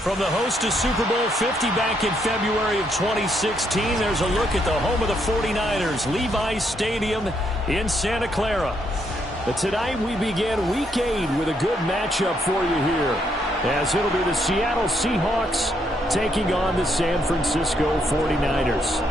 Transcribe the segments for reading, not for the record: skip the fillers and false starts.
From the host of Super Bowl 50 back in February of 2016, there's a look at the home of the 49ers, Levi's Stadium in Santa Clara. But tonight we begin Week 8 with a good matchup for you here, as it'll be the Seattle Seahawks taking on the San Francisco 49ers.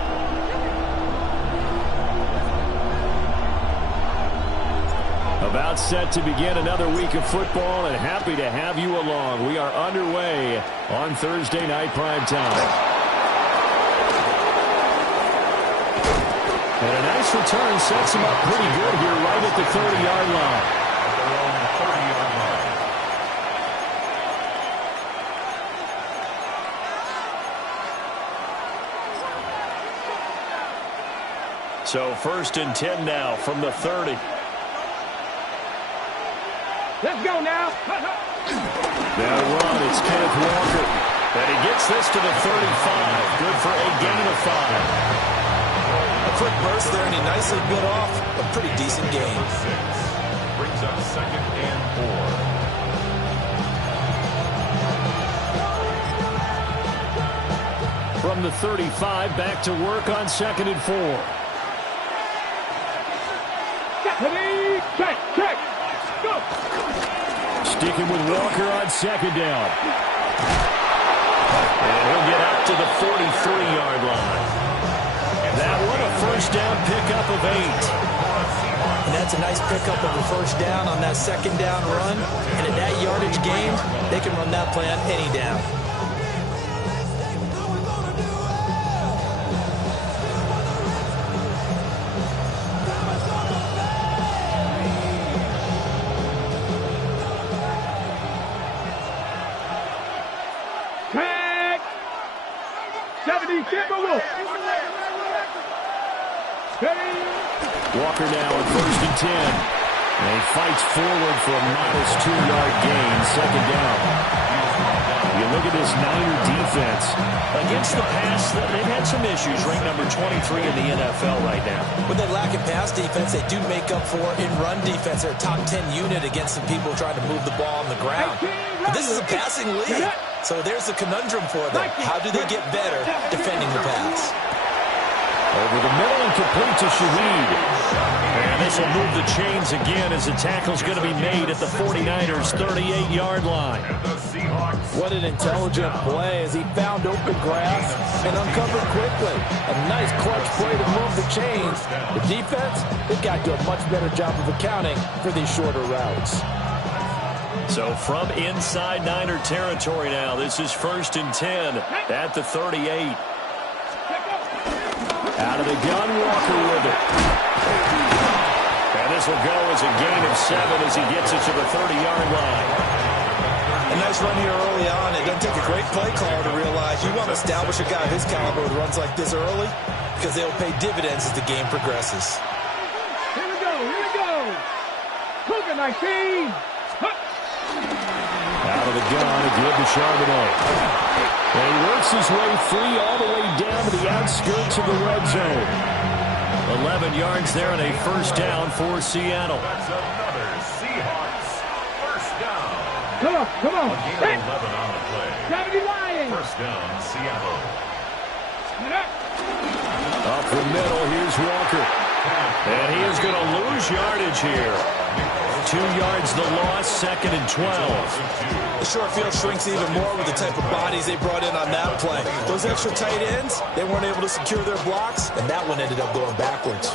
About set to begin another week of football, and happy to have you along. We are underway on Thursday night primetime. And a nice return sets him up pretty good here right at the 30-yard line. So 1st and 10 now from the 30. Let's go now. Now run, it's Kenneth Walker. And he gets this to the 35. Good for a gain of 5. A quick burst there, and he nicely bit off a pretty decent gain. Brings up 2nd and 4. From the 35, back to work on 2nd and 4. Check. Go. Sticking with Walker on 2nd down. And he'll get up to the 43-yard line. That one a 1st down pickup of 8. And that's a nice pickup of a 1st down on that 2nd down run. And in that yardage game, they can run that play on any down. Walker now on 1st and 10. And he fights forward for a modest 2-yard gain, 2nd down. You look at this Niner defense. Against the pass, they've had some issues. Ranked number 23 in the NFL right now. When they lack in pass defense, they do make up for in run defense. They're a top 10 unit against some people trying to move the ball on the ground. But this is a passing league. So there's the conundrum for them. How do they get better defending the pass? Over the middle and complete to Shaheed. And this will move the chains again as the tackle's going to be made at the 49ers' 38-yard line. What an intelligent play as he found open grass and uncovered quickly. A nice clutch play to move the chains. The defense, they've got to do a much better job of accounting for these shorter routes. So from inside Niner territory now, this is 1st and 10 at the 38. Out of the gun, Walker with it. And this will go as a gain of 7 as he gets it to the 30-yard line. A nice run here early on. It doesn't take a great play caller to realize you want to establish a guy of his caliber with runs like this early because they'll pay dividends as the game progresses. Here we go. Cougar 19. Out of the gun, a give to Charbonnet. And he works his way free all the way down to the outskirts of the red zone. 11 yards there and a 1st down for Seattle. That's another Seahawks 1st down. Come on. A gain of 11 on the play. 70 Lions. 1st down, Seattle. Up the middle, here's Walker. And he is going to lose yardage here. 2 yards the loss, 2nd and 12. The short field shrinks even more with the type of bodies they brought in on that play. Those extra tight ends, they weren't able to secure their blocks, and that one ended up going backwards.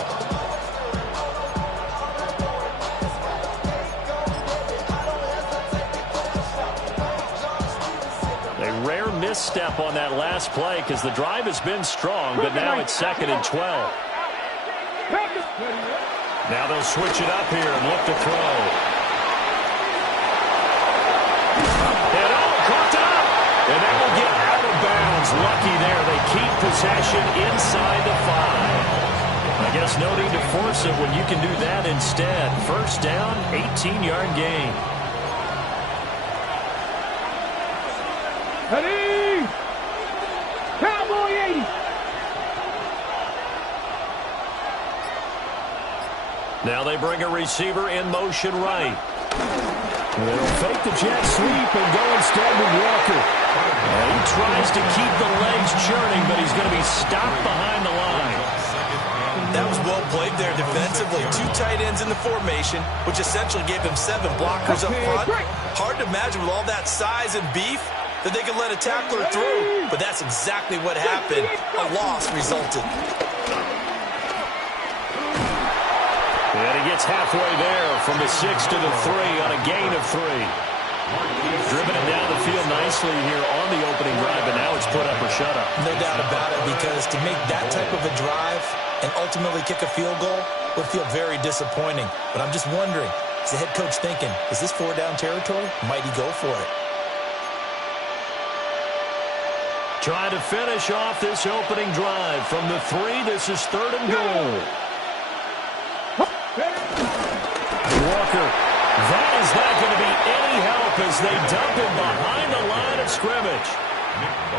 A rare misstep on that last play because the drive has been strong, but now it's 2nd and 12. Now they'll switch it up here and look to throw. And cocked up. And that will get out of bounds. Lucky there. They keep possession inside the 5. I guess no need to force it when you can do that instead. 1st down, 18-yard gain. Ready? Cowboy 80. Now they bring a receiver in motion right. They'll fake the jet sweep and go instead with Walker. He tries to keep the legs churning, but he's going to be stopped behind the line. That was well played there defensively. 2 tight ends in the formation, which essentially gave them 7 blockers up front. Hard to imagine with all that size and beef that they could let a tackler through. But that's exactly what happened. A loss resulted. And he gets halfway there from the 6 to the 3 on a gain of 3. Driven it down the field nicely here on the opening drive, but now it's put up or shut up. No doubt about it, because to make that type of a drive and ultimately kick a field goal would feel very disappointing. But I'm just wondering, is the head coach thinking, is this 4-down territory? Might he go for it? Trying to finish off this opening drive from the 3. This is 3rd and goal. Walker, that is not going to be any help as they dump him behind the line of scrimmage.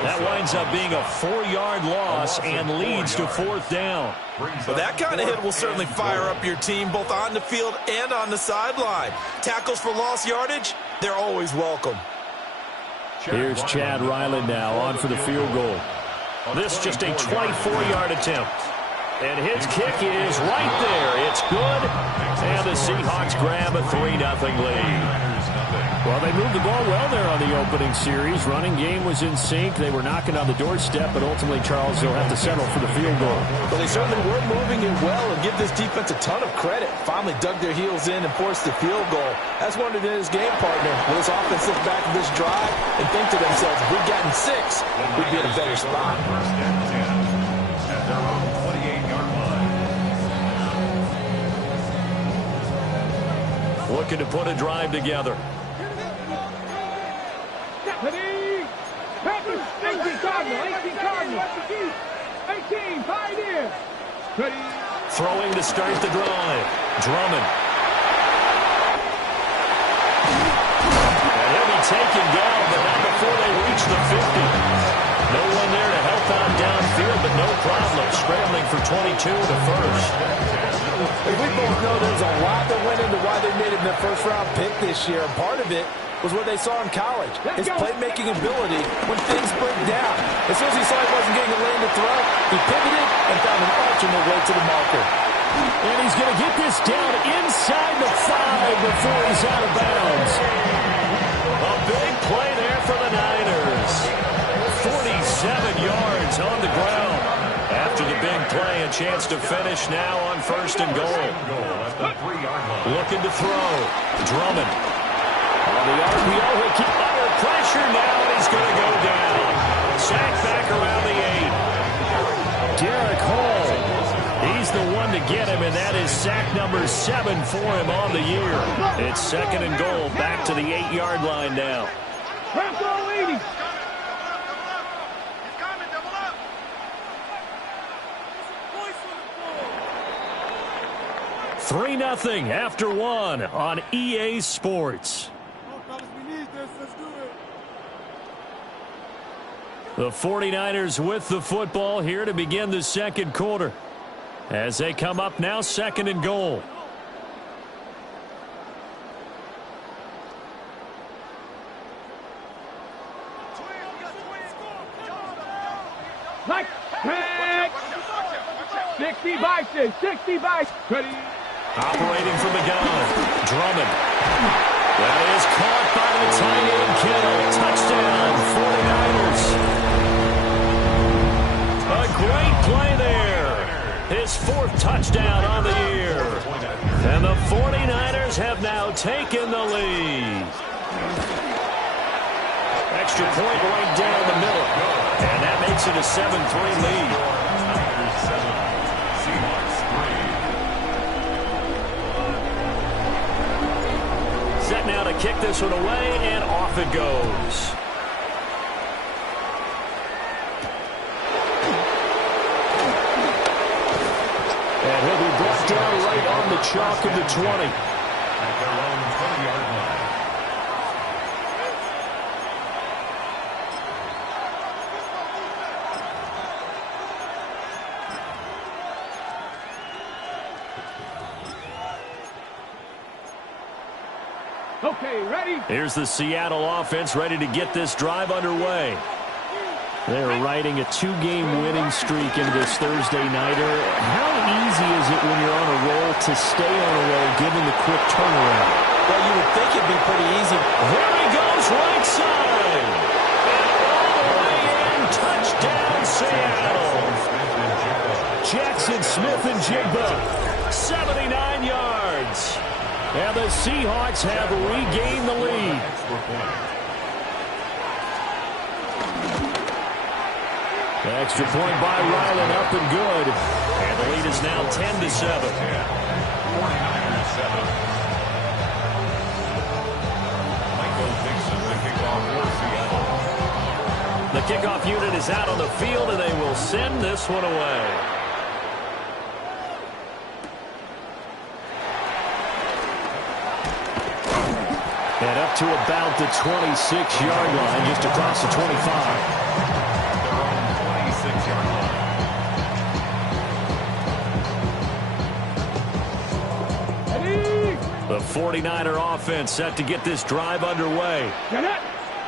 That winds up being a 4-yard loss and leads to 4th down. Well, that kind of hit will certainly fire up your team both on the field and on the sideline. Tackles for lost yardage, they're always welcome. Here's Chad Ryland now on for the field goal. This just a 24-yard attempt. And his kick is right there. It's good. And the Seahawks grab a 3-0 lead. Well, they moved the ball well there on the opening series. Running game was in sync. They were knocking on the doorstep, but ultimately, Charles, they'll have to settle for the field goal. Well, they certainly were moving it well, and give this defense a ton of credit. Finally dug their heels in and forced the field goal. That's one of his game partner. Will this offense look back at this drive and think to themselves, if we'd gotten 6, we'd be in a better spot. Looking to put a drive together. Ready? 18 Cardinal. 18 Pioneer. Ready? Throwing to start the drive. Drummond. And he'll be taken down, but not before they reach the 50. No one there to help out downfield, but no problem scrambling for 22 to first. And we both know there's a lot that went into why they made him their first-round pick this year. And part of it was what they saw in college, his playmaking ability when things break down. As soon as he saw he wasn't getting a lane to throw, he pivoted and found an alternate way to the marker. And he's going to get this down inside the 5 before he's out of bounds. A big play there for the Niners. 47 yards on the ground. After the big play, a chance to finish now on 1st and goal. Looking to throw. Drummond. On the RPO, he'll keep under pressure now, and he's going to go down. Sacked back around the 8. Derek Hall. He's the one to get him, and that is sack number 7 for him on the year. It's 2nd and goal, back to the 8-yard line now. 3-0 after 1 on EA Sports. The 49ers with the football here to begin the 2nd quarter. As they come up now, 2nd and goal. Nice catch. 60 bites. 60 bites. Ready? Operating from the gun. Drummond. That is caught by the tight end Kittle. Touchdown, 49ers. A great play there. His 4th touchdown on the year. And the 49ers have now taken the lead. Extra point right down the middle. And that makes it a 7-3 lead. Set now to kick this one away, and off it goes. And he'll be brought down right on the chalk of the 20. At their own 20-yard line. Okay, ready? Here's the Seattle offense ready to get this drive underway. They're riding a 2-game winning streak into this Thursday nighter. How easy is it when you're on a roll to stay on a roll given the quick turnaround? Well, you would think it'd be pretty easy. There he goes, right side. And all the way in, touchdown Seattle. Jackson Smith-Njigba, 79 yards. And the Seahawks have regained the lead. The extra point by Ryland up and good. And the lead is now 10-7. The kickoff unit is out on the field, and they will send this one away. And up to about the 26-yard line, just across the 25. The 49er offense set to get this drive underway.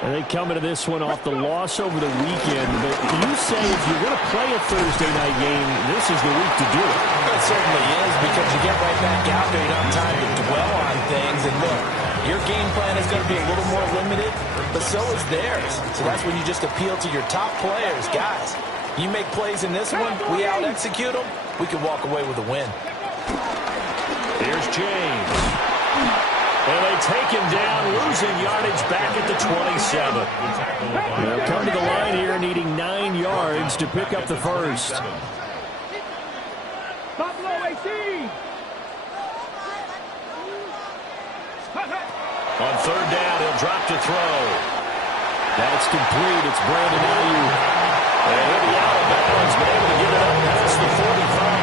And they come into this one off the loss over the weekend. But you say if you're going to play a Thursday night game, this is the week to do it. It certainly is, because you get right back out there. You don't have time to dwell on things. And look, your game plan is going to be a little more limited, but so is theirs. So that's when you just appeal to your top players. Guys, you make plays in this one, we out-execute them, we can walk away with a win. Here's James. And they take him down, losing yardage back at the 27. They'll come to the line here needing 9 yards to pick up the first. Buffalo 18. On third down, he'll drop to throw. That's complete. It's Brandon Ayuk. And he'll be out of bounds, but able to get it up past the 45.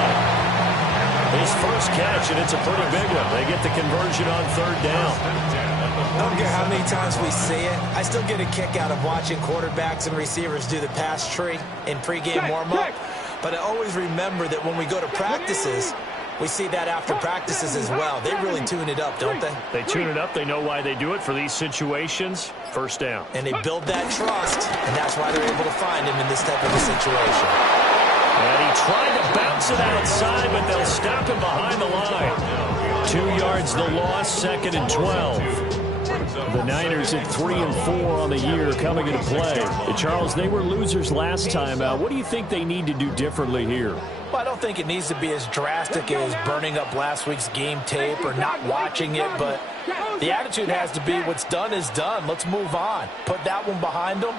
His first catch, and it's a pretty big one. They get the conversion on third down. I don't care how many times we see it. I still get a kick out of watching quarterbacks and receivers do the pass tree in pregame warm-up. But I always remember that when we go to practices, we see that after practices as well. They really tune it up, don't they? They tune it up. They know why they do it for these situations. First down. And they build that trust, and that's why they're able to find him in this type of a situation. And he tried to bounce it outside, but they'll stop him behind the line. 2 yards the loss, 2nd and 12. The Niners at 3-4 on the year coming into play. Charles, they were losers last time out. What do you think they need to do differently here? Well, I don't think it needs to be as drastic as burning up last week's game tape or not watching it, but the attitude has to be what's done is done. Let's move on. Put that one behind them,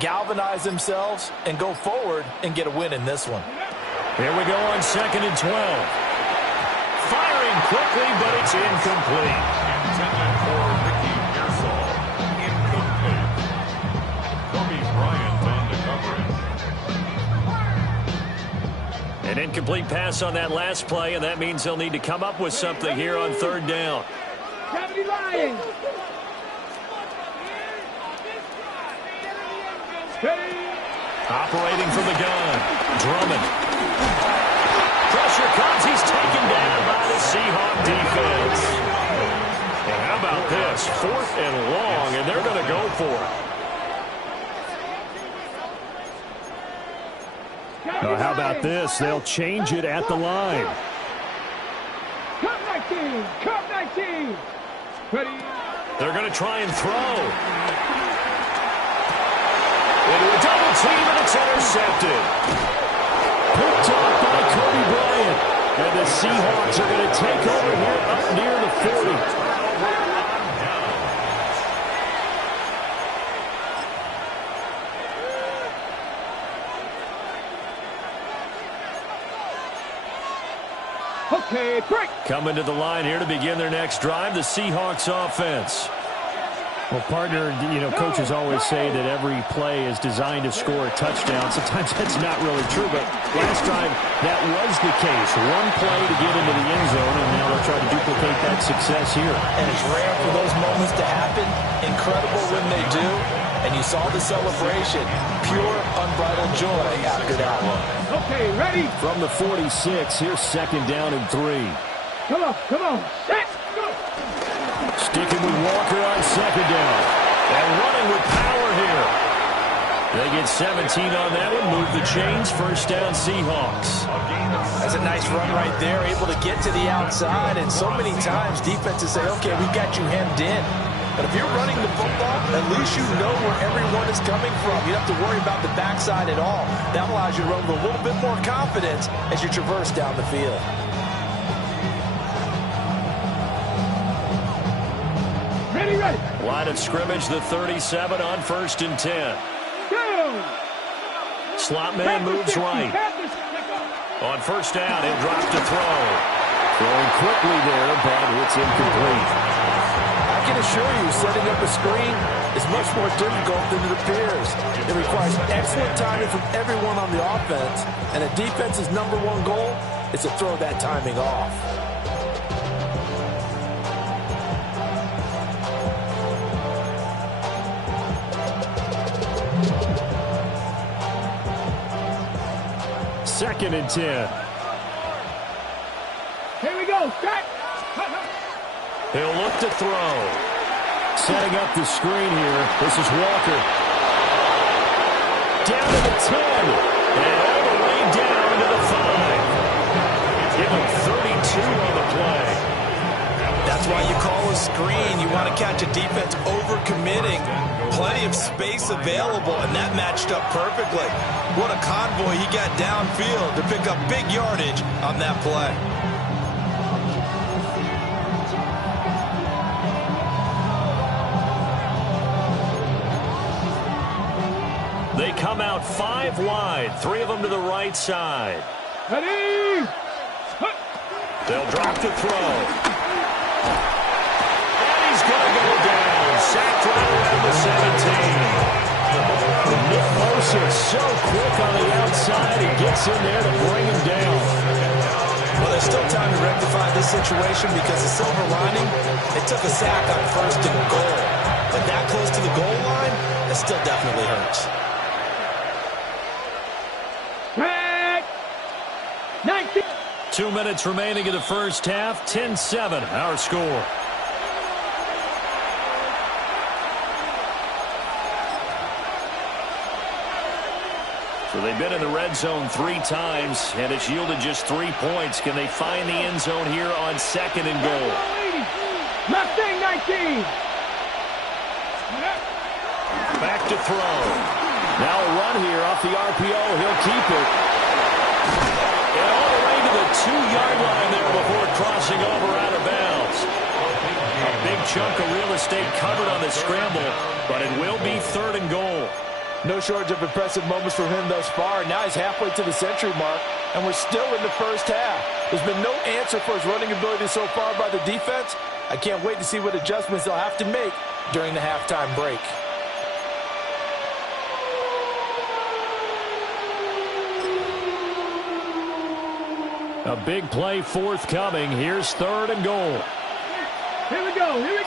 galvanize themselves, and go forward and get a win in this one. Here we go on 2nd and 12. Firing quickly, but it's incomplete. Intended for Ricky Pearsall. Incomplete. Kobe Bryant on the coverage. An incomplete pass on that last play, and that means they'll need to come up with something here on third down. Lions. Operating from the gun, Drummond. Pressure comes. He's taken down by the Seahawk defense. And how about this? 4th and long, and they're going to go for it. How about this? They'll change it at the line. Cup 19. Cup 19. Ready. They're going to try and throw. Into a double team, and it's intercepted. Picked off by Kobe Bryant. And the Seahawks are going to take over here up near the 40. Okay, break. Coming to the line here to begin their next drive, the Seahawks offense. Well, partner, coaches always say that every play is designed to score a touchdown. Sometimes that's not really true, but last time that was the case. One play to get into the end zone, and now they'll try to duplicate that success here. And it's rare for those moments to happen. Incredible when they do. And you saw the celebration. Pure, unbridled joy after that one. Okay, ready? From the 46, here's 2nd down and 3. Come on, come on. Set, go. Sticking with Walker on second down. And running with power here. They get 17 on that one. Move the chains. First down, Seahawks. That's a nice run right there. Able to get to the outside. And so many times defenses say, okay, we got you hemmed in. But if you're running the football, at least you know where everyone is coming from. You don't have to worry about the backside at all. That allows you to run with a little bit more confidence as you traverse down the field. Ready. Line of scrimmage, the 37 on 1st and 10. Slot man moves right. On 1st down, he'll drop to throw. Throwing quickly there, but it's incomplete. I can assure you, setting up a screen is much more difficult than it appears. It requires excellent timing from everyone on the offense, and a defense's number one goal is to throw that timing off. Second and 10. Here we go. Set. He'll look to throw. Setting up the screen here. This is Walker. Down to the 10. And all the way down to the 5. Give him 32 on the play. That's why you call a screen. You want to catch a defense overcommitting. Plenty of space available, and that matched up perfectly. What a convoy he got downfield to pick up big yardage on that play. They come out 5 wide, 3 of them to the right side. Ready. They'll drop to throw. And he's going to go down. Sacked right around the 17. Nick Bosa so quick on the outside. He gets in there to bring him down. Well, there's still time to rectify this situation because the silver lining, it took a sack on 1st and goal. But that close to the goal line, that still definitely hurts. 19. 2 minutes remaining in the first half. 10-7, our score. So they've been in the red zone 3 times, and it's yielded just 3 points. Can they find the end zone here on 2nd and goal? Mustang 19. Back to throw. Now a run here off the RPO. He'll keep it. And all the way to the 2-yard line there before crossing over out of bounds. A big chunk of real estate covered on the scramble, but it will be 3rd and goal. No shortage of impressive moments from him thus far. Now he's halfway to the century mark, and we're still in the first half. There's been no answer for his running ability so far by the defense. I can't wait to see what adjustments they'll have to make during the halftime break. A big play forthcoming. Here's 3rd and goal. Here we go. They'll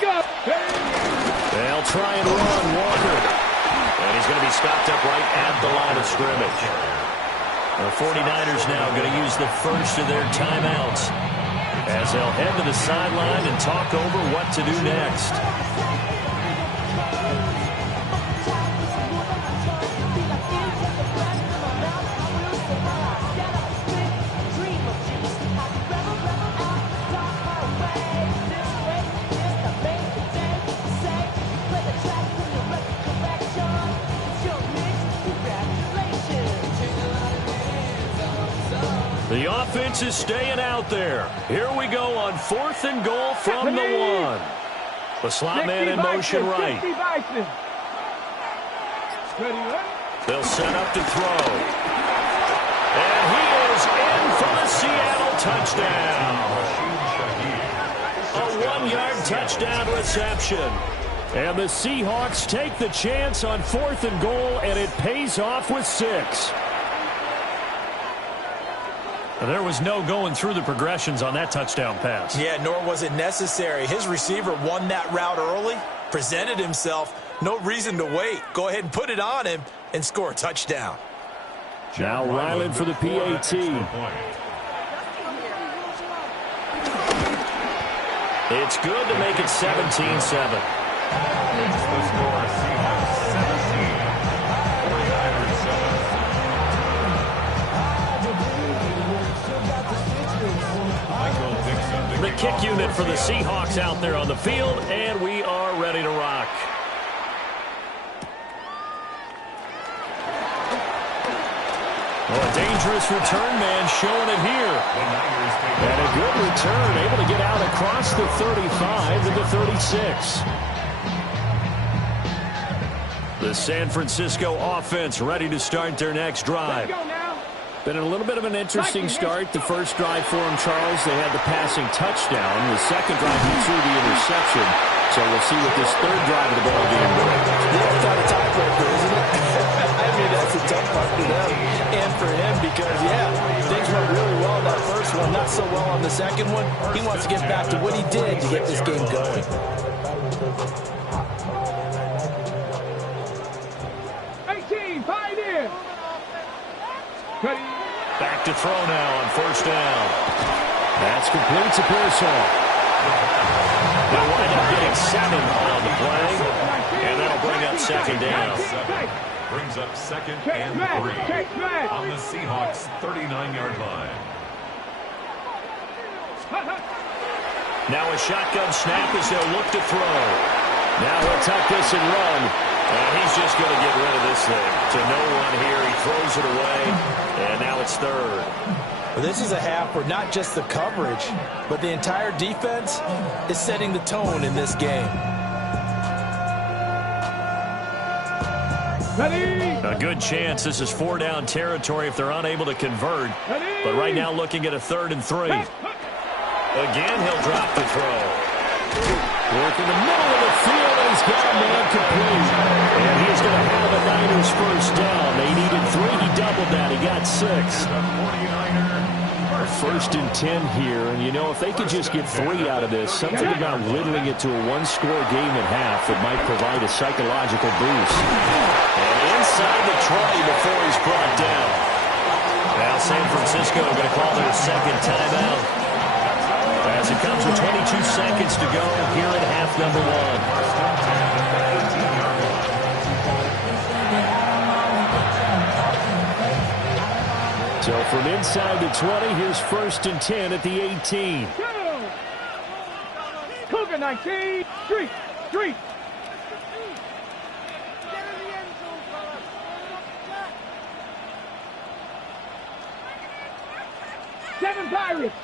try and run Walker. And he's going to be stopped up right at the line of scrimmage. The 49ers now going to use the first of their timeouts as they'll head to the sideline and talk over what to do next. The offense is staying out there. Here we go on 4th and goal from the 1. The slot man in motion right. They'll set up to throw. And he is in for the Seattle touchdown. A 1-yard touchdown reception. And the Seahawks take the chance on 4th and goal, and it pays off with 6. There was no going through the progressions on that touchdown pass. Yeah, nor was it necessary. His receiver won that route early, presented himself, no reason to wait. Go ahead and put it on him and score a touchdown. Now Ryland for the PAT. It's good to make it 17-7. The score, Seahawks 17, 49ers 7. Michael Dixon. The kick unit for the Seahawks out there on the field, and we are ready to rock. Well, a dangerous return man showing it here. And a good return, able to get out across the 35 to the 36. The San Francisco offense ready to start their next drive. Been a little bit of an interesting start. The first drive for them, Charles, they had the passing touchdown. The second drive, he threw the interception. So we'll see what this third drive of the ball game brings. Yeah, it's not a tiebreaker, isn't it? I mean, that's a tough part for them and for him because, yeah, things went really well in that first one, not so well on the second one. He wants to get back to what he did to get this game going. Back to throw now on first down. That's complete to Pearsall. They'll wind up getting 7 on the play, and that'll bring up second down. Brings up second and 3 on the Seahawks 39-yard line. Now a shotgun snap as they'll look to throw. Now he'll tuck this and run. And he's just going to get rid of this thing. To no one here. He throws it away. And now it's third. Well, this is a half where not just the coverage, but the entire defense is setting the tone in this game. A good chance this is 4-down territory if they're unable to convert. But right now looking at a 3rd and 3. Again, he'll drop the throw. Work in the middle of the field, and he's got a man complete. And he's going to have a Niners first down. They needed 3. He doubled that. He got 6. First and 10 here. And, you know, if they could just get 3 out of this, something about whittling it to a 1-score game at half that might provide a psychological boost. And inside the 20 before he's brought down. Now San Francisco going to call their second timeout. As it comes with 22 seconds to go here at half number 1. So from inside the 20, here's first and 10 at the 18. Cougar 19, street. Seven Pirates.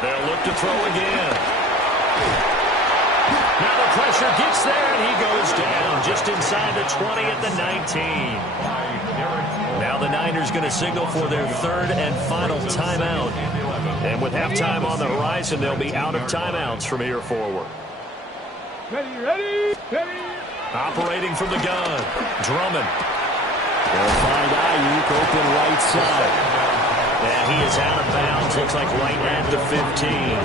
They'll look to throw again. Now the pressure gets there, and he goes down just inside the 20 at the 19. Now the Niners going to signal for their 3rd and final timeout. And with halftime on the horizon, they'll be out of timeouts from here forward. Ready. Operating from the gun, Drummond. They'll find Ayuk open right side. And he is out of bounds, looks like right at the 15.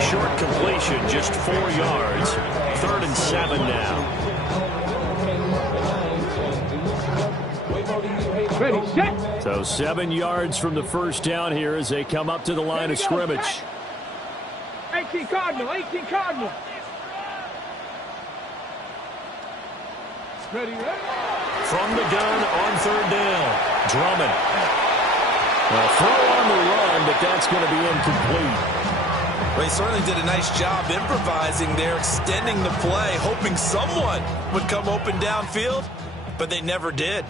Short completion, just 4 yards. 3rd and 7 now. Ready, set. So 7 yards from the first down here as they come up to the line of scrimmage. 18 Cardinal. Ready. From the gun on 3rd down, Drummond. Well, throw on the run, but that's going to be incomplete. Well, he certainly did a nice job improvising there, extending the play, hoping someone would come open downfield, but they never did.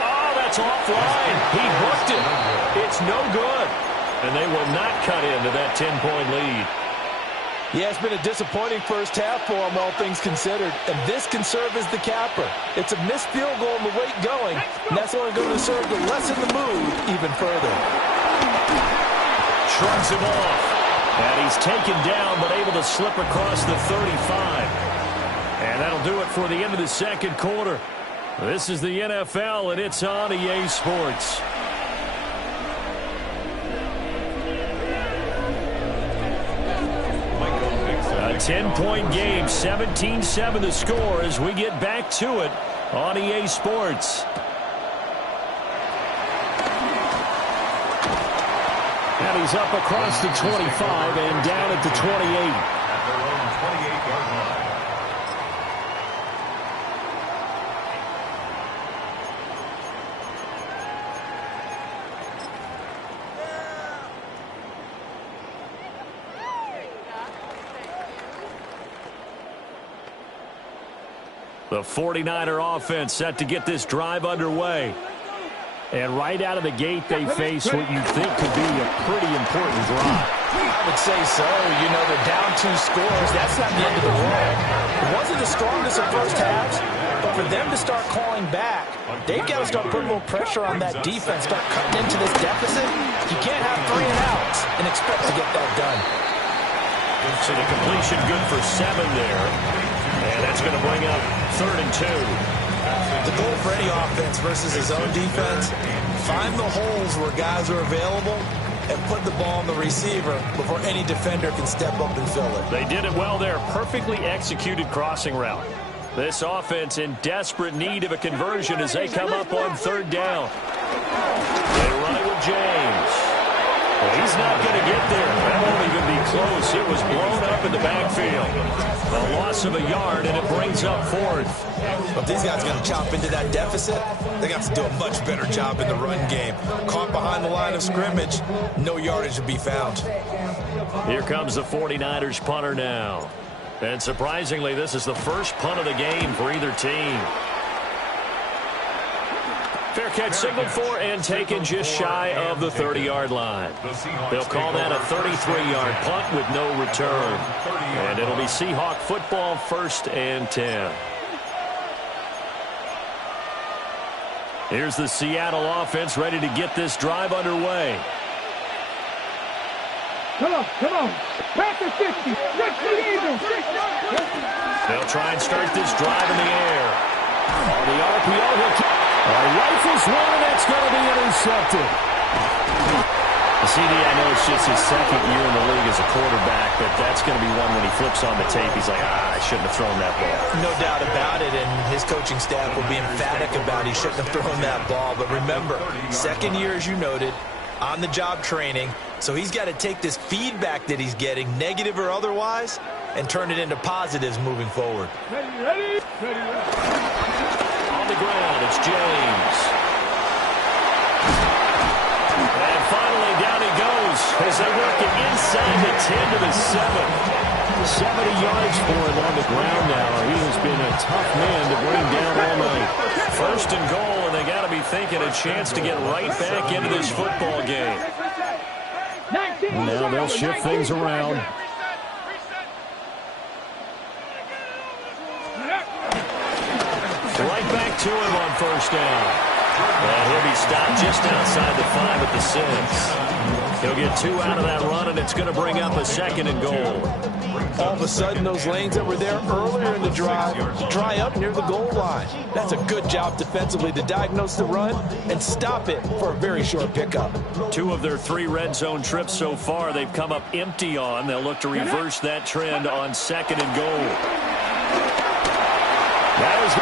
Oh, that's offline. He hooked it. It's no good. And they will not cut into that 10-point lead. Yeah, it's been a disappointing first half for him, all things considered. And this can serve as the capper. It's a missed field goal and the weight going. And that's only going to serve to lessen the mood even further. Shrugs him off. And he's taken down but able to slip across the 35. And that'll do it for the end of the second quarter. This is the NFL, and it's on EA Sports. A 10-point game, 17-7 the score as we get back to it on EA Sports. And he's up across the 25 and down at the 28. At their own 28-yard line. The 49er offense set to get this drive underway. And right out of the gate, they face what you think could be a pretty important drive. I would say so. You know, they're down 2 scores. That's not the end of the world. It wasn't the strongest of first halves, but for them to start calling back, they've got to start putting a little pressure on that defense, start cutting into this deficit. You can't have 3 and outs and expect to get that done. So the completion good for 7 there. And that's going to bring up 3rd and 2. The goal for any offense versus his own defense, find the holes where guys are available and put the ball on the receiver before any defender can step up and fill it. They did it well there. Perfectly executed crossing route. This offense in desperate need of a conversion as they come up on 3rd down. They run it with James. Well, he's not going to get there. That won't even be close. It was blown up in the backfield. A loss of a yard, and it brings up 4th. But these guys are going to chop into that deficit. They got to do a much better job in the run game. Caught behind the line of scrimmage, no yardage to be found. Here comes the 49ers punter now. And surprisingly, this is the first punt of the game for either team. Fair catch signaled for and taken just shy of the 30-yard line. They'll call that a 33-yard punt with no return. And it'll be Seahawk football, 1st and 10. Here's the Seattle offense ready to get this drive underway. Come on. Pass 50. 60 Eagles. They'll try and start this drive in the air. On the RPO, he'll rifles one, and that's going to be intercepted. CD, I know it's just his 2nd year in the league as a quarterback, but that's going to be one when he flips on the tape. He's like, I shouldn't have thrown that ball. No doubt about it, and his coaching staff will be emphatic about he shouldn't have thrown that ball. But remember, 2nd year, as you noted, on-the-job training, so he's got to take this feedback that he's getting, negative or otherwise, and turn it into positives moving forward. Ready. On the ground, it's James. And finally, down he goes as they work it inside the 10 to the 7. 70 yards for him on the ground now. He has been a tough man to bring down all night. 1st and goal, and they got to be thinking a chance to get right back into this football game. Now they'll shift things around. Right back to him on 1st down. And he'll be stopped just outside the 5 at the 6. He'll get 2 out of that run, and it's going to bring up a 2nd and goal. All of a sudden, those lanes that were there earlier in the drive dry up near the goal line. That's a good job defensively to diagnose the run and stop it for a very short pickup. 2 of their 3 red zone trips so far they've come up empty on. They'll look to reverse that trend on 2nd and goal. That is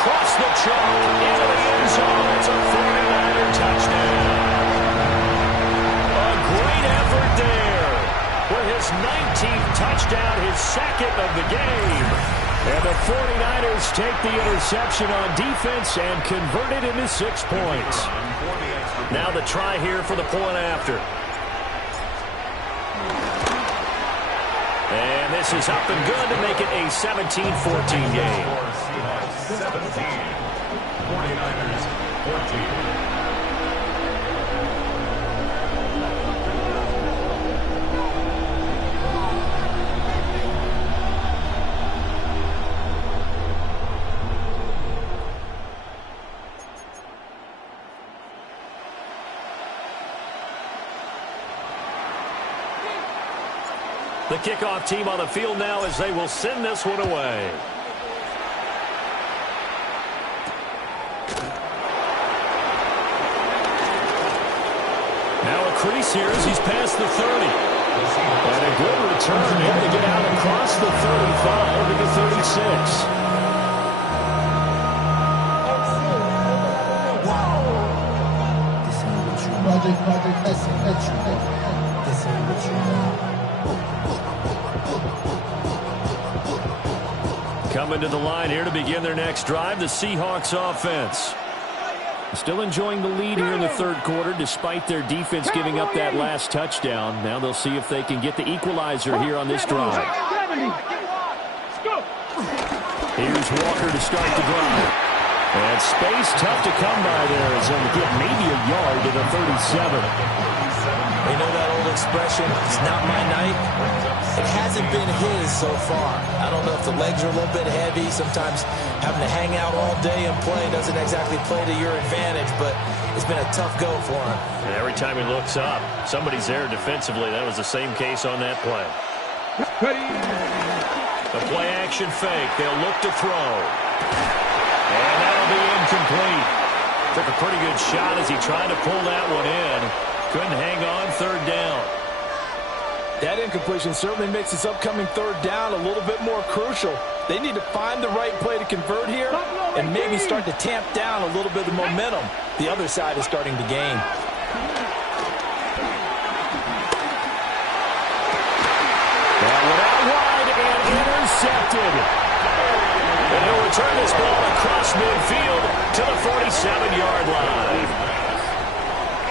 across the chalk into the end zone. It's a 49er touchdown. A great effort there with his 19th touchdown, his 2nd of the game. And the 49ers take the interception on defense and convert it into 6 points. Now the try here for the point after. And this is up and good to make it a 17-14 game. 17, 49ers 14. The kickoff team on the field now as they will send this one away. Now a crease here as he's past the 30. And a good return here to get out across the 35 to the 36. Magic, magic, Coming to the line here to begin their next drive, the Seahawks offense. Still enjoying the lead here in the third quarter, despite their defense giving up that last touchdown. Now they'll see if they can get the equalizer here on this drive. Here's Walker to start the drive. And space tough to come by there as they'll get maybe a yard to the 37. You know that old expression, it's not my night? It hasn't been his so far. I don't know if the legs are a little bit heavy. Sometimes having to hang out all day and play doesn't exactly play to your advantage, but it's been a tough go for him. And every time he looks up, somebody's there defensively. That was the same case on that play. The play action fake. They'll look to throw. And that'll be incomplete. Took a pretty good shot as he tried to pull that one in. Couldn't hang on third down. That incompletion certainly makes this upcoming third down a little bit more crucial. They need to find the right play to convert here and maybe start to tamp down a little bit of momentum the other side is starting to gain. That one out wide and intercepted. And he'll return this ball across midfield to the 47-yard line.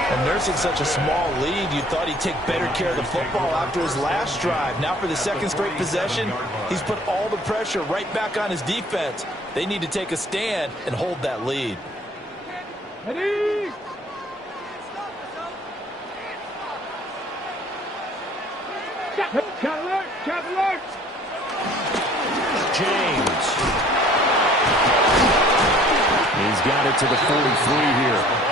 And nursing such a small lead, you thought he'd take better care of the football after his last drive. Now for the second straight possession, he's put all the pressure right back on his defense. They need to take a stand and hold that lead. Ready? Chop alert! James. He's got it to the 43 here.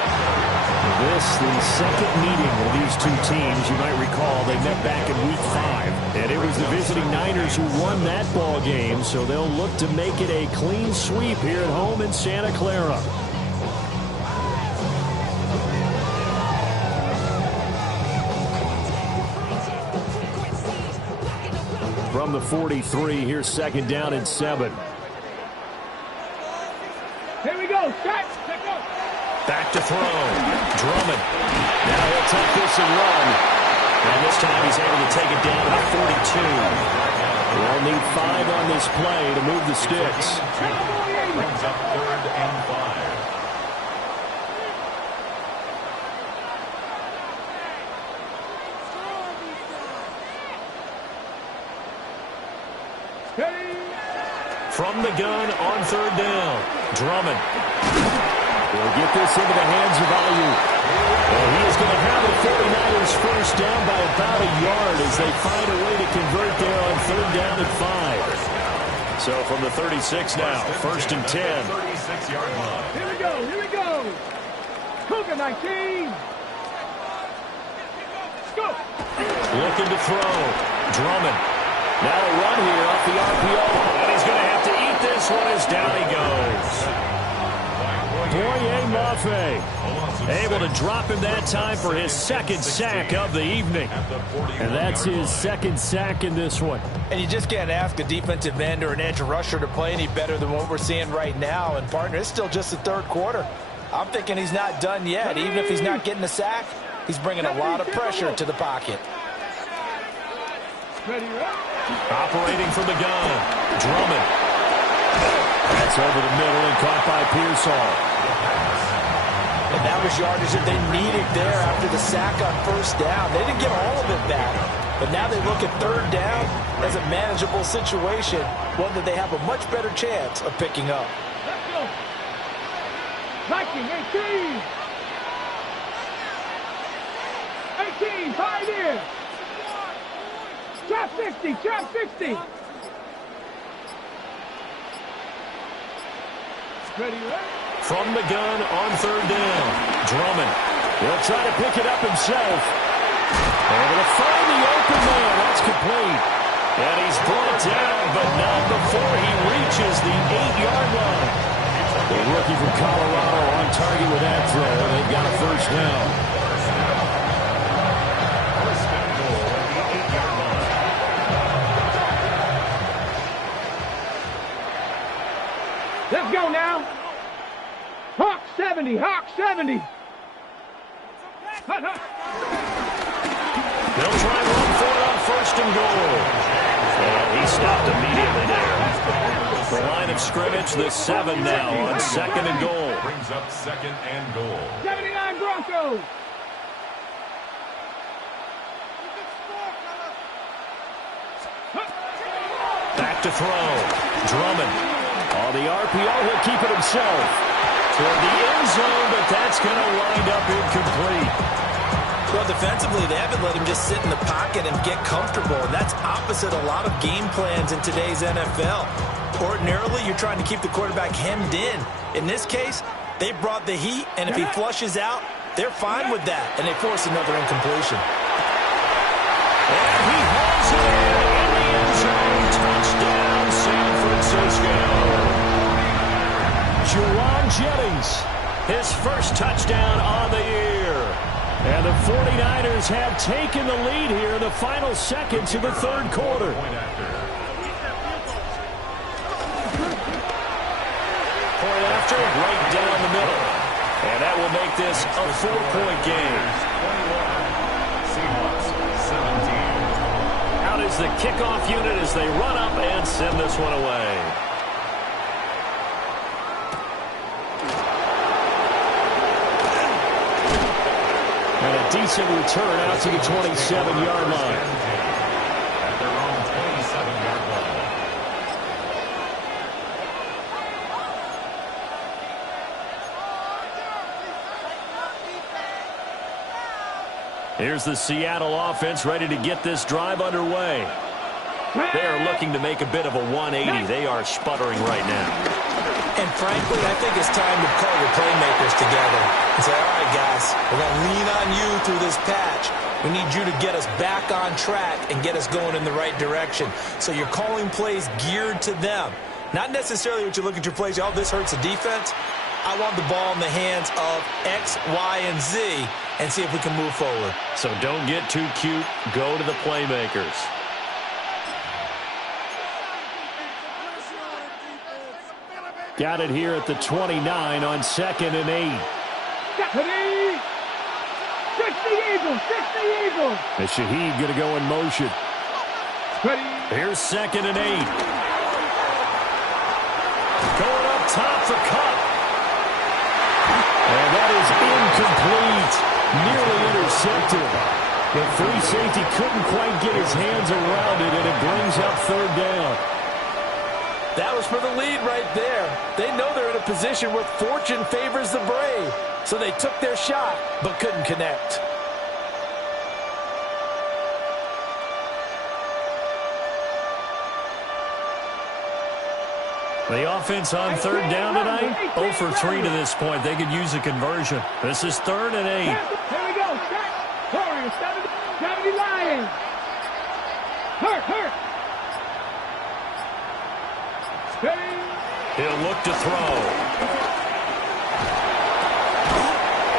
This, the second meeting of these two teams. You might recall they met back in Week 5. And it was the visiting Niners who won that ball game, so they'll look to make it a clean sweep here at home in Santa Clara. From the 43, here's second down and 7. Here we go. Set. Back to throw. Drummond. Now he'll take this and run. And this time he's able to take it down to the 42. They'll need 5 on this play to move the sticks. Brings up third and 5. From the gun on third down. Drummond. He'll get this into the hands of Ayuk. And he is going to have the 49ers first down by about a yard as they find a way to convert there on third down and 5. So from the 36 now, first and 10. 36-yard line. Here we go. Cougar 19. Go. Looking to throw. Drummond. Now a run here off the RPO. And he's going to have to eat this one as down he goes. Boye Mafe able to drop him that time for his second sack of the evening. And that's his second sack in this one. And you just can't ask a defensive end or an edge rusher to play any better than what we're seeing right now. And, partner, it's still just the third quarter. I'm thinking he's not done yet. Even if he's not getting a sack, he's bringing a lot of pressure to the pocket. Operating from the gun. Drummond. That's over the middle and caught by Pearsall. And that was yardage that they needed there after the sack on first down. They didn't get all of it back. But now they look at third down as a manageable situation, one that they have a much better chance of picking up. Let's go. Viking 18. 18, 5 in. Trap 60, trap 60. Ready? From the gun on third down. Drummond. He'll try to pick it up himself. Able to find the open man. That's complete. And he's brought down, but not before he reaches the 8-yard line. The rookie from Colorado on target with that throw. They've got a first down. Let's go now. Hawk 70, Hawk 70. They'll try and run for it on first and goal. And he stopped immediately there. The line of scrimmage, the 7 now on 2nd and goal. Brings up 2nd and goal. 79 Broncos. Back to throw. Drummond. On the RPO, he'll keep it himself. Toward the end zone, but that's going to wind up incomplete. Well, defensively, they haven't let him just sit in the pocket and get comfortable, and that's opposite a lot of game plans in today's NFL. Ordinarily, you're trying to keep the quarterback hemmed in. In this case, they brought the heat, and if he flushes out, they're fine with that, and they force another incompletion. And he holds it in the end zone. Touchdown, San Francisco. Juwan Jennings, his first touchdown on the year. And the 49ers have taken the lead here in the final seconds of the third quarter. Point after, right down the middle. And that will make this a 4-point game. 21, Seahawks 17. Out is the kickoff unit as they run up and send this one away. And a decent return out to the 27-yard line. At their own 27-yard line. Here's the Seattle offense ready to get this drive underway. They are looking to make a bit of a 180. They are sputtering right now. And frankly, I think it's time to call your playmakers together and say, all right, guys, we're going to lean on you through this patch. We need you to get us back on track and get us going in the right direction. So you're calling plays geared to them. Not necessarily what you look at your plays, oh, this hurts the defense. I want the ball in the hands of X, Y, and Z and see if we can move forward. So don't get too cute. Go to the playmakers. Got it here at the 29 on 2nd and 8. 60 Eagles, 60 Eagles. And Shaheed going to go in motion. Here's 2nd and 8. Going up top for Kupp. And that is incomplete. Nearly intercepted. The free safety couldn't quite get his hands around it, and it brings up 3rd down. That was for the lead right there. They know they're in a position where fortune favors the brave. So they took their shot, but couldn't connect. The offense on 3rd down tonight, 0 for 3 to this point. They could use a conversion. This is 3rd and 8. Here we go. Warriors, 70 Lions. Hurt. He'll look to throw.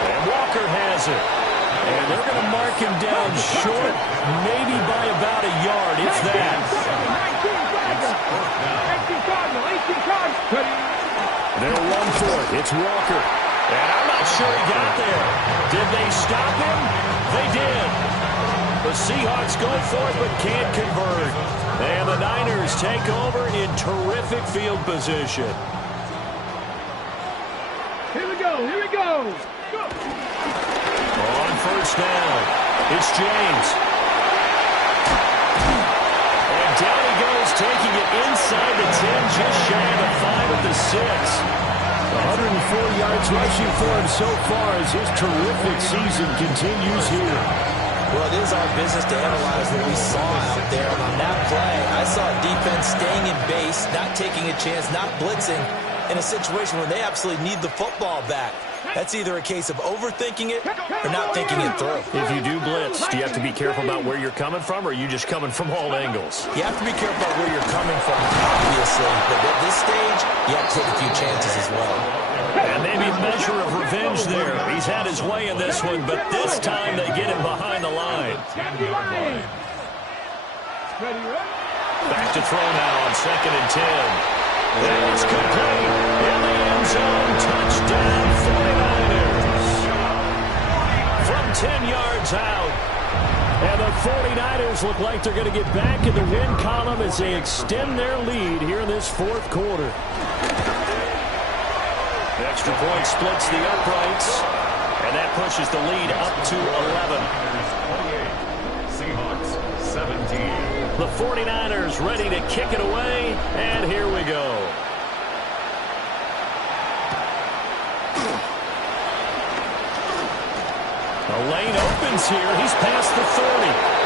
And Walker has it. And they're going to mark him down short, maybe by about a yard, if that. They'll run for it. It's Walker. And I'm not sure he got there. Did they stop him? They did. The Seahawks go for it but can't convert. And the Niners take over in terrific field position. Here we go. On 1st down, it's James. And down he goes, taking it inside the 10, just shy of the 5 at the 6. 104 yards rushing for him so far as his terrific season continues here. Well, it is our business to analyze what we saw out there. And on that play, I saw a defense staying in base, not taking a chance, not blitzing in a situation where they absolutely need the football back. That's either a case of overthinking it or not thinking it through. If you do blitz, do you have to be careful about where you're coming from, or are you just coming from all angles? You have to be careful about where you're coming from, obviously. But at this stage, you have to take a few chances as well. And maybe a measure of revenge there. He's had his way in this one, but this time they get him behind the line. Back to throw now on 2nd and 10. And it's complete. In the end zone, touchdown 49ers. From 10 yards out. And the 49ers 49ers look like they're going to get back in the win column as they extend their lead here in this fourth quarter. The extra point splits the uprights, and that pushes the lead up to 11. Seahawks 17. The 49ers ready to kick it away, and here we go. The lane opens here. He's past the 30.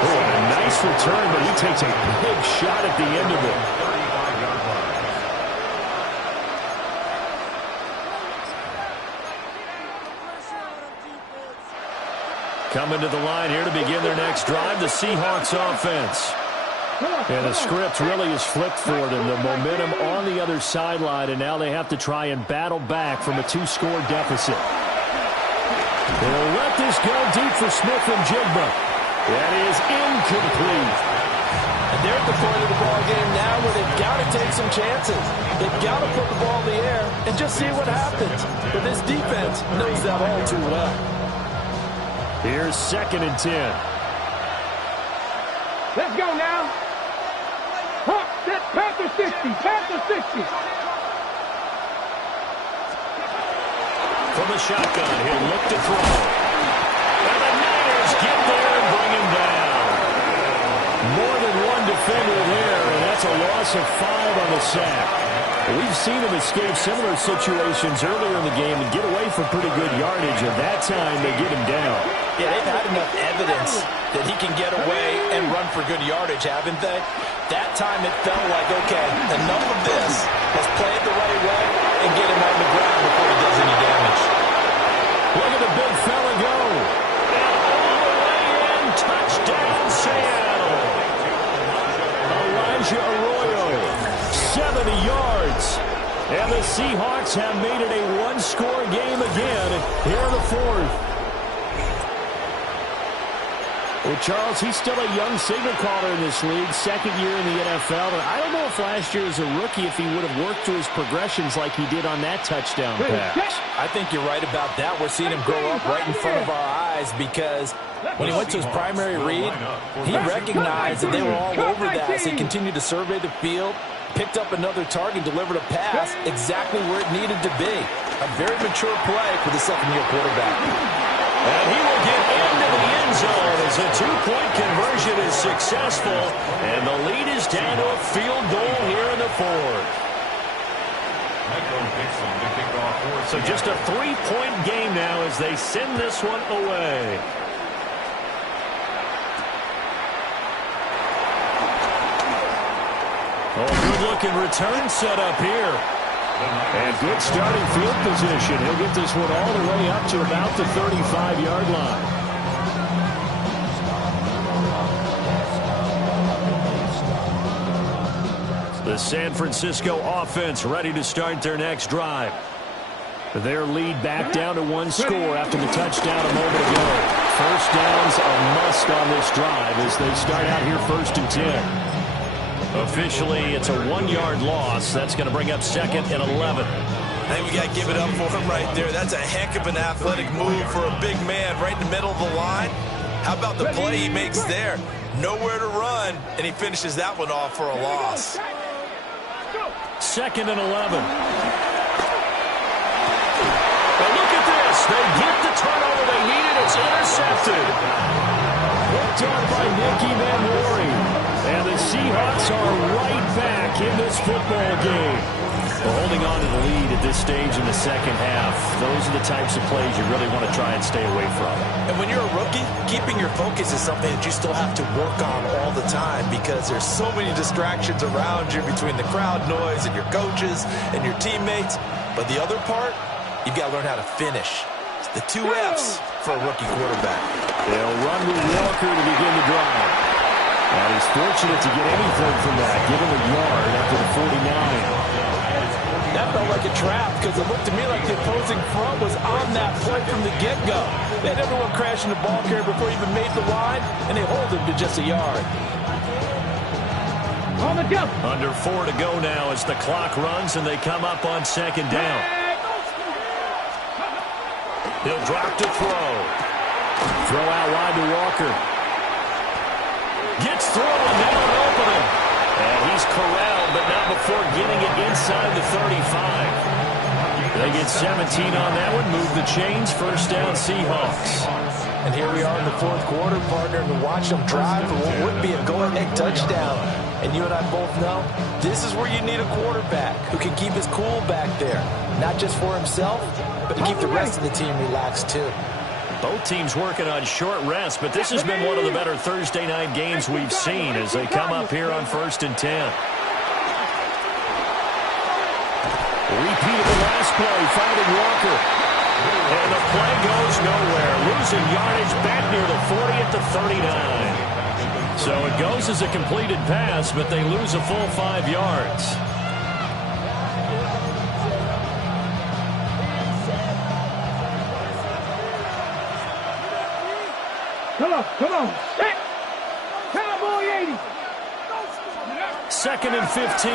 Oh, and a nice return, but he takes a big shot at the end of it. 35-yard line. Coming to the line here to begin their next drive, the Seahawks offense. And the script really is flipped for them. The momentum on the other sideline, and now they have to try and battle back from a 2-score deficit. They'll let this go deep for Smith and Jigba. That is incomplete. And they're at the point of the ball game now where they've got to take some chances. They've got to put the ball in the air and just see what happens. But this defense knows that all too well. Here's 2nd and 10. Let's go now. Panther 60. Panther 60. From the shotgun, he'll look to throw. And the Niners get there and bring him down. More than one defender there, and that's a loss of 5 on the sack. We've seen him escape similar situations earlier in the game and get away from pretty good yardage, and that time they get him down. Yeah, they've had enough evidence that he can get away and run for good yardage, haven't they? That time it felt like, okay, enough of this. Let's play it the right way and get him on the ground before he does any damage. Look at the big fella go. And all the way in, touchdown Seattle. Elijah Arroyo, 70 yards. And the Seahawks have made it a one-score game again here in the fourth. Well, Charles, he's still a young signal caller in this league, 2nd year in the NFL. And I don't know if last year as a rookie, if he would have worked through his progressions like he did on that touchdown pass. I think you're right about that. We're seeing him grow up right in front of our eyes because when he went to his primary read, he recognized that they were all over that as he continued to survey the field, picked up another target, delivered a pass exactly where it needed to be. A very mature play for the second-year quarterback. And he will get into the end zone as a 2-point conversion is successful. And the lead is down to a field goal here in the fourth. So just a 3-point game now as they send this one away. Oh, good-looking return set up here. And good starting field position. He'll get this one all the way up to about the 35-yard line. The San Francisco offense ready to start their next drive. Their lead back down to 1 score after the touchdown a moment ago. First down's a must on this drive as they start out here 1st and 10. Officially, it's a 1-yard loss. That's going to bring up 2nd and 11. I think we got to give it up for him right there. That's a heck of an athletic move for a big man right in the middle of the line. How about the play he makes there? Nowhere to run, and he finishes that one off for a loss. 2nd and 11. But look at this. They get the turnover they needed. It's intercepted. Hooked on by Nicky Van Rory. And the Seahawks are right back in this football game. Well, holding on to the lead at this stage in the second half, those are the types of plays you really want to try and stay away from. And when you're a rookie, keeping your focus is something that you still have to work on all the time because there's so many distractions around you between the crowd noise and your coaches and your teammates. But the other part, you've got to learn how to finish. It's the 2 F's for a rookie quarterback. They'll run with Walker to begin the drive. And he's fortunate to get anything from that. Give him a yard after the 49. That felt like a trap because it looked to me like the opposing front was on that play from the get-go. They had everyone crashing the ball carrier before he even made the line, and they hold him to just a yard. On the jump. Under 4 to go now as the clock runs and they come up on 2nd down. He'll drop to throw. Throw out wide to Walker. Gets through, and now an opening. And he's corralled, but not before getting it inside the 35. They get 17 on that one, move the chains, first down Seahawks. And here we are in the fourth quarter, partner, and to watch them drive for what would be a go-ahead touchdown. And you and I both know this is where you need a quarterback who can keep his cool back there, not just for himself, but to keep the rest of the team relaxed too. Both teams working on short rest, but this has been one of the better Thursday night games we've seen as they come up here on 1st and 10. Repeat of the last play, finding Walker. And the play goes nowhere. Losing yardage back near the 40 at the 39. So it goes as a completed pass, but they lose a full 5 yards. Come on. Set. Cowboy 80. 2nd and 15.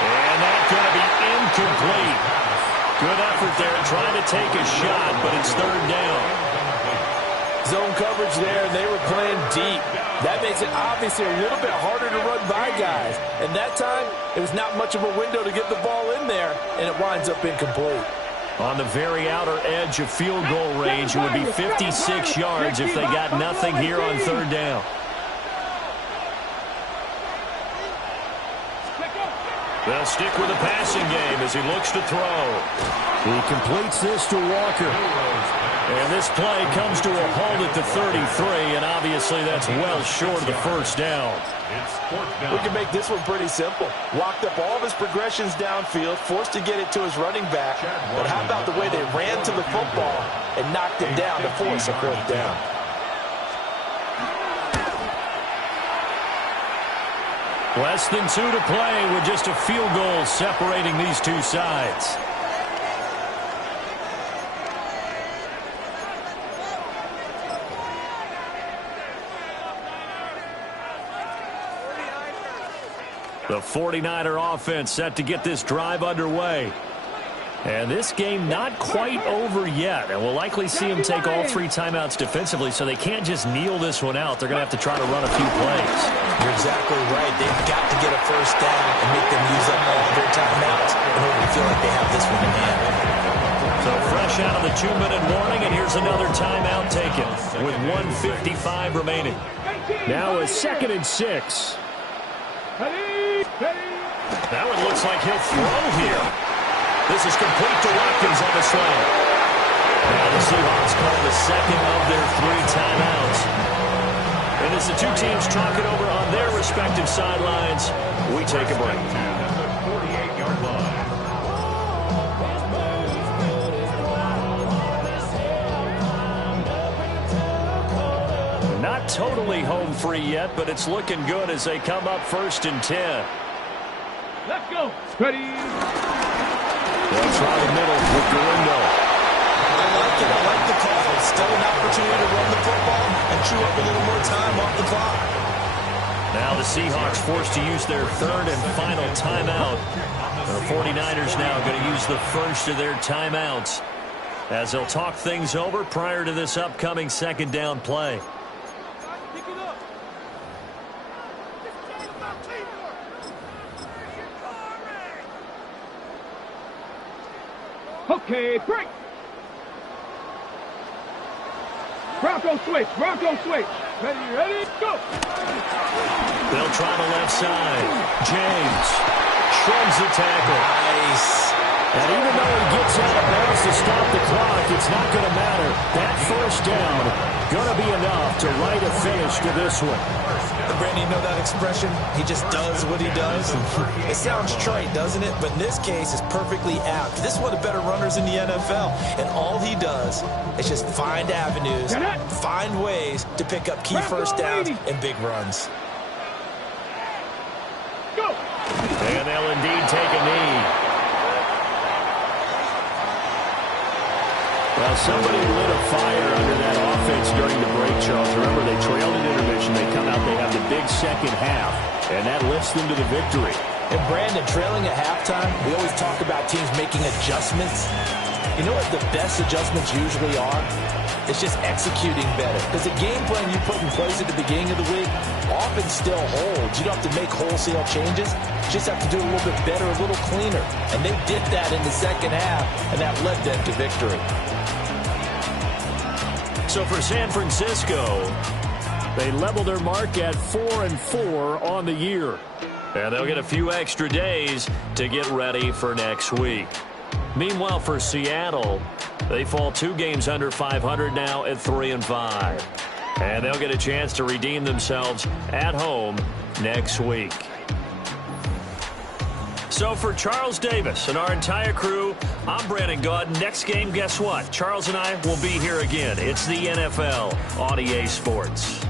And that's going to be incomplete. Good effort there trying to take a shot, but it's 3rd down. Zone coverage there, and they were playing deep. That makes it obviously a little bit harder to run by guys. And that time, it was not much of a window to get the ball in there, and it winds up incomplete. On the very outer edge of field goal range, it would be 56 yards if they got nothing here on 3rd down. They'll stick with the passing game as he looks to throw. He completes this to Walker. And this play comes to a halt at the 33, and obviously that's well short of the first down. We can make this one pretty simple. Walked up all of his progressions downfield, forced to get it to his running back. But how about the way they ran to the football and knocked him down to force a 4th down? Less than 2 to play with just a field goal separating these two sides. The 49er offense set to get this drive underway. And this game not quite over yet. And we'll likely see them take all 3 timeouts defensively, so they can't just kneel this one out. They're going to have to try to run a few plays. You're exactly right. They've got to get a first down and make them use up all their timeouts in order to feel like they have this one in hand. So fresh out of the 2-minute warning, and here's another timeout taken with 1:55 remaining. Now a 2nd and 6. Now it looks like he'll throw here. This is complete to Watkins on the slant. Now the Seahawks call the 2nd of their 3 timeouts. And as the two teams talk it over on their respective sidelines, we take a break. Not totally home free yet, but it's looking good as they come up 1st and 10. Let's go. Ready. They'll try the middle with Galindo. I like it. I like the call. Still an opportunity to run the football and chew up a little more time off the clock. Now the Seahawks forced to use their 3rd and final timeout. The 49ers now going to use the first of their timeouts as they'll talk things over prior to this upcoming 2nd down play. Okay, break. Bronco switch. Ready, go. They'll try the left side. James shrugs the tackle. Nice. And even though he gets out of bounds to stop the clock, it's not going to matter. That first down going to be enough to write a finish to this one. Brandon, you know that expression? He just does what he does. It sounds trite, doesn't it? But in this case, it's perfectly apt. This is one of the better runners in the NFL. And all he does is just find avenues, find ways to pick up key first downs and big runs. Go. And they'll indeed take a knee. Well, somebody lit a fire under that offense during the break, Charles. Remember, they trailed at intermission. They come out, they have the big second half, and that lifts them to the victory. And Brandon, trailing at halftime, we always talk about teams making adjustments. You know what the best adjustments usually are? It's just executing better. Because the game plan you put in place at the beginning of the week often still holds. You don't have to make wholesale changes. You just have to do it a little bit better, a little cleaner. And they did that in the second half, and that led them to victory. So for San Francisco, they level their mark at 4-4 on the year. And they'll get a few extra days to get ready for next week. Meanwhile, for Seattle, they fall 2 games under 500 now at 3-5. And they'll get a chance to redeem themselves at home next week. So for Charles Davis and our entire crew, I'm Brandon Gaudin. Next game, guess what? Charles and I will be here again. It's the NFL on EA Sports.